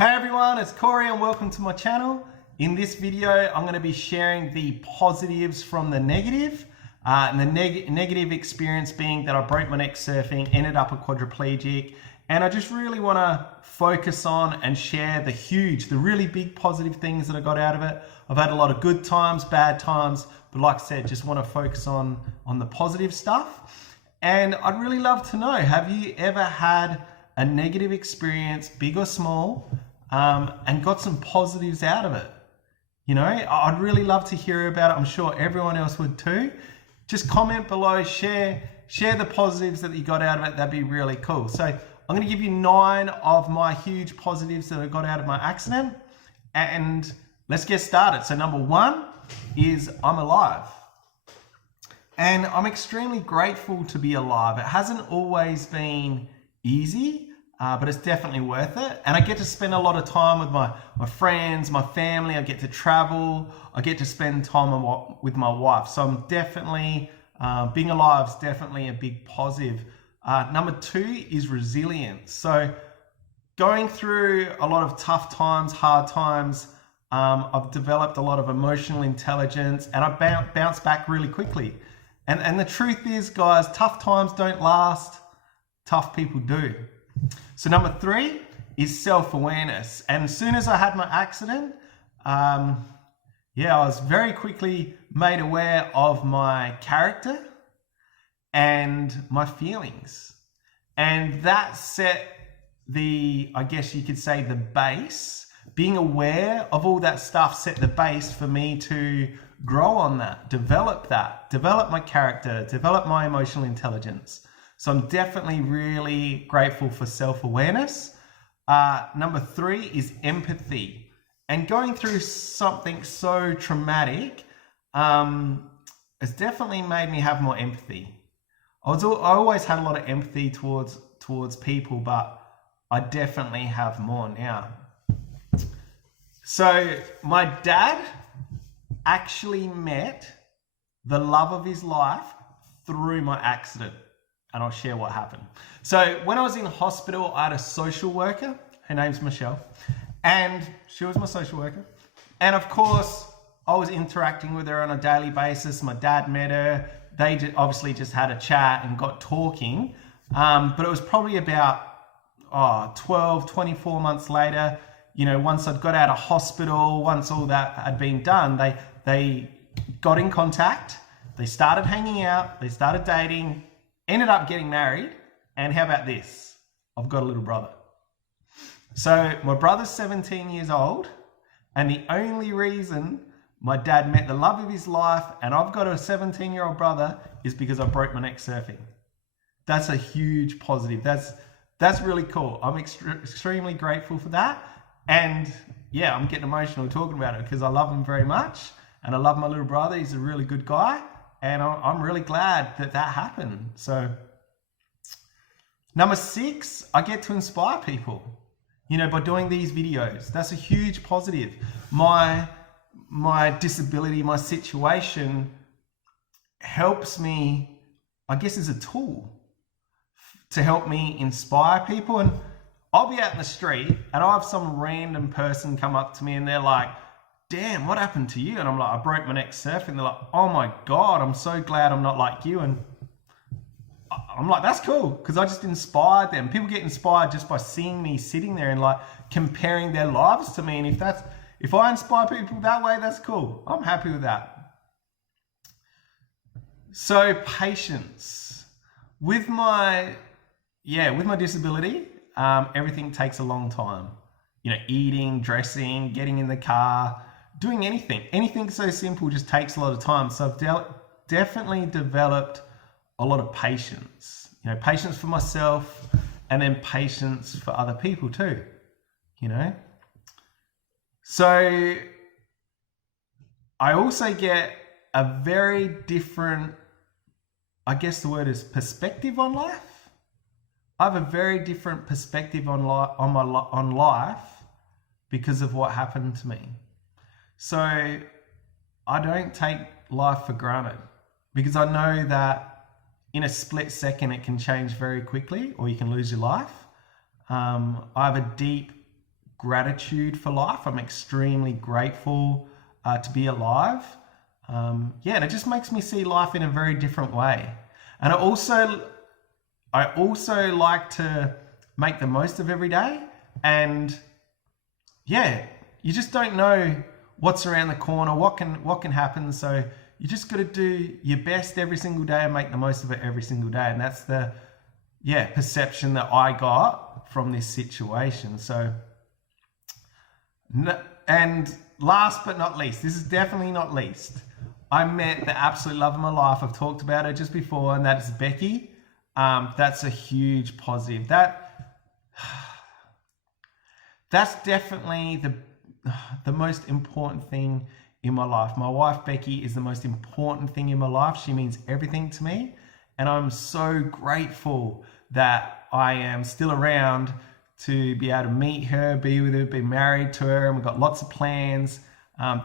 Hey everyone, it's Corey and welcome to my channel. In this video, I'm going to be sharing the positives from the negative. And the negative experience being that I broke my neck surfing, ended up a quadriplegic, and I just really want to focus on and share the really big positive things that I got out of it. I've had a lot of good times, bad times, but like I said, just want to focus on the positive stuff. And I'd really love to know, have you ever had a negative experience, big or small, and got some positives out of it? You know, I'd really love to hear about it. I'm sure everyone else would too. Just comment below, share the positives that you got out of it. That'd be really cool. So I'm going to give you 9 of my huge positives that I got out of my accident, and let's get started. So number 1 is I'm alive. And I'm extremely grateful to be alive. It hasn't always been easy, but it's definitely worth it. And I get to spend a lot of time with my friends, my family. I get to travel. I get to spend time with my wife. So I'm definitely, being alive is definitely a big positive. Number 2 is resilience. So going through a lot of tough times, hard times, I've developed a lot of emotional intelligence, and I bounce back really quickly. And the truth is, guys, tough times don't last. Tough people do. So number 3 is self-awareness. And as soon as I had my accident, I was very quickly made aware of my character and my feelings. And that set I guess you could say, the base. Being aware of all that stuff set the base for me to grow on that, develop my character, develop my emotional intelligence. So I'm definitely really grateful for self-awareness. Number 3 is empathy. And going through something so traumatic, it's definitely made me have more empathy. I always had a lot of empathy towards people, but I definitely have more now. So my dad actually met the love of his life through my accident, and I'll share what happened. So when I was in hospital, I had a social worker. Her name's Michelle, and she was my social worker. And of course, I was interacting with her on a daily basis. My dad met her. They obviously just had a chat and got talking. But it was probably about 12, 24 months later, you know, once I'd got out of hospital, once all that had been done, they got in contact, they started hanging out, they started dating, ended up getting married, and how about this? I've got a little brother. So my brother's 17 years old, and the only reason my dad met the love of his life and I've got a 17-year-old brother is because I broke my neck surfing. That's a huge positive. That's really cool. I'm extremely grateful for that. And yeah, I'm getting emotional talking about it because I love him very much. And I love my little brother. He's a really good guy. And I'm really glad that happened. So number 6, I get to inspire people, you know, by doing these videos. That's a huge positive. My disability, my situation helps me, I guess, as a tool to help me inspire people. And I'll be out in the street and I'll have some random person come up to me and they're like, damn, what happened to you? And I'm like, I broke my neck surfing. They're like, oh my God, I'm so glad I'm not like you. And I'm like, that's cool, because I just inspired them. People get inspired just by seeing me sitting there and like comparing their lives to me. And if I inspire people that way, that's cool. I'm happy with that. So patience. With my disability, everything takes a long time. You know, eating, dressing, getting in the car, doing anything so simple just takes a lot of time. So I've definitely developed a lot of patience. You know, patience for myself and then patience for other people too, you know. So I also get a very different, I guess the word is perspective on life. I have a very different perspective on life because of what happened to me. So I don't take life for granted because I know that in a split second it can change very quickly, or you can lose your life. I have a deep gratitude for life. I'm extremely grateful to be alive. Yeah, and it just makes me see life in a very different way. And I also like to make the most of every day. And yeah, you just don't know what's around the corner, what can happen. So you just got to do your best every single day and make the most of it every single day. And that's the perception that I got from this situation. So, and last but not least, this is definitely not least, I met the absolute love of my life. I've talked about her just before, and that is Becky. That's a huge positive. That's definitely the most important thing in my life. My wife Becky is the most important thing in my life. She means everything to me, and I'm so grateful that I am still around to be able to meet her, be with her, be married to her, and we've got lots of plans.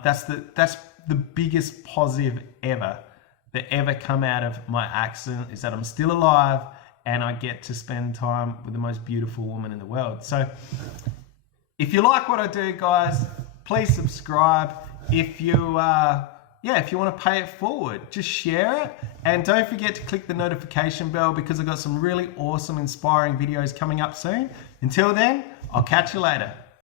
That's the biggest positive that ever come out of my accident, is that I'm still alive and I get to spend time with the most beautiful woman in the world. So if you like what I do, guys, please subscribe. If you want to pay it forward, just share it. And don't forget to click the notification bell, because I've got some really awesome, inspiring videos coming up soon. Until then, I'll catch you later.